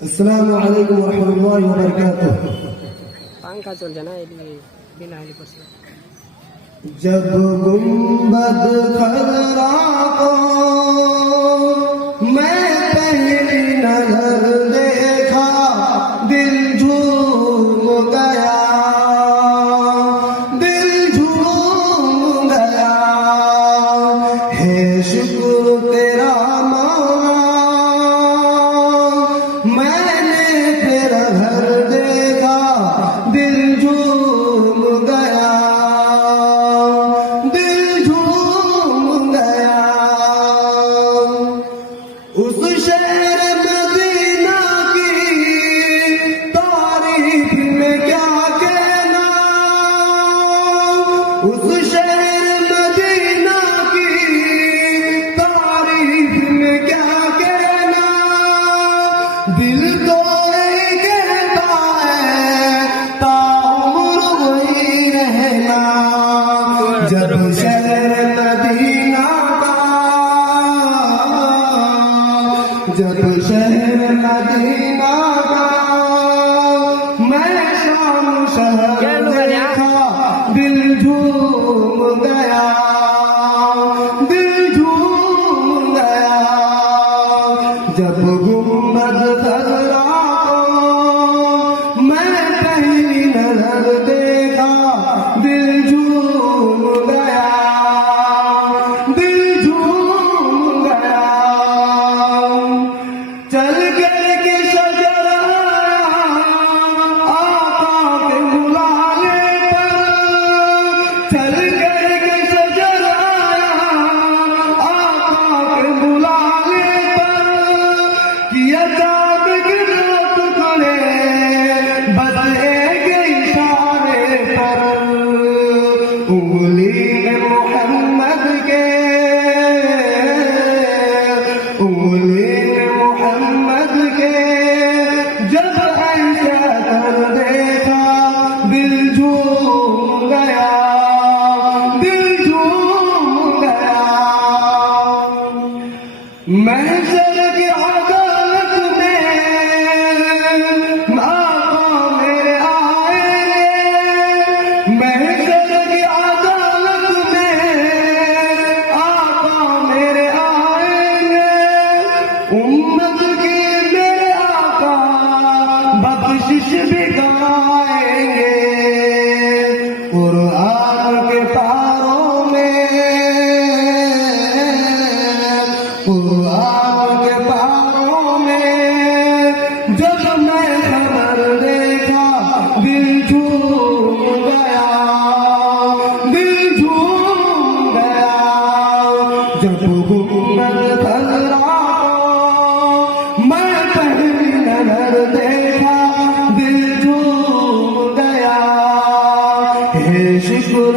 अस्सलामु अलैकुम वरहमतुल्लाहि वबरकातुह। पंखा चल जाना बिना हेली पर जब गुंबद खजरा को मैं पहली नजर देखा, दिल झूम गया, दिल झूम गया। है शुक्र तेरा मौला, मैंने तेरा घर देखा, दिल झूम गया, दिल झूम गया। उस शहर मदीना की तारीफ में क्या कहना, उस शहर मदीना की तारीफ में क्या कहना। दिल तो यही कहता है ताउम्र वही रहना। जब शहर मदीना का, जब शहर मदीना का मैं शाम शहर देखा, दिल झूम गया, दिल झूम गया। जब गुंबद खजरा को मैं पहली नजर देखा, दिल झूम गया, दिल झूम गया। चल के शजरा आका के बुलाने पर, चल के शजरा आका के बुलाने पर, किया जाग गिरत करे बस एक इशारे पर। उंगली मोहम्मद के, उंगली मोहम्मद के जब ऐसा कर देखा, दिल झूम गया, दिल झूम गया। महशर की अदालत में आका मेरे आएंगे, महशर की अदालत में आका मेरे आएंगे। उम्मत की मेरे आका बख्शिश भी गाएंगे। कुरान के तारों में, कुरान के तारों में जब मैं खबर देखा, दिल झूम गया, दिल झूम गया। जब गुंबद खजरा को मैं पहली नजर देखा, दिल झूम गया। हे शुक्र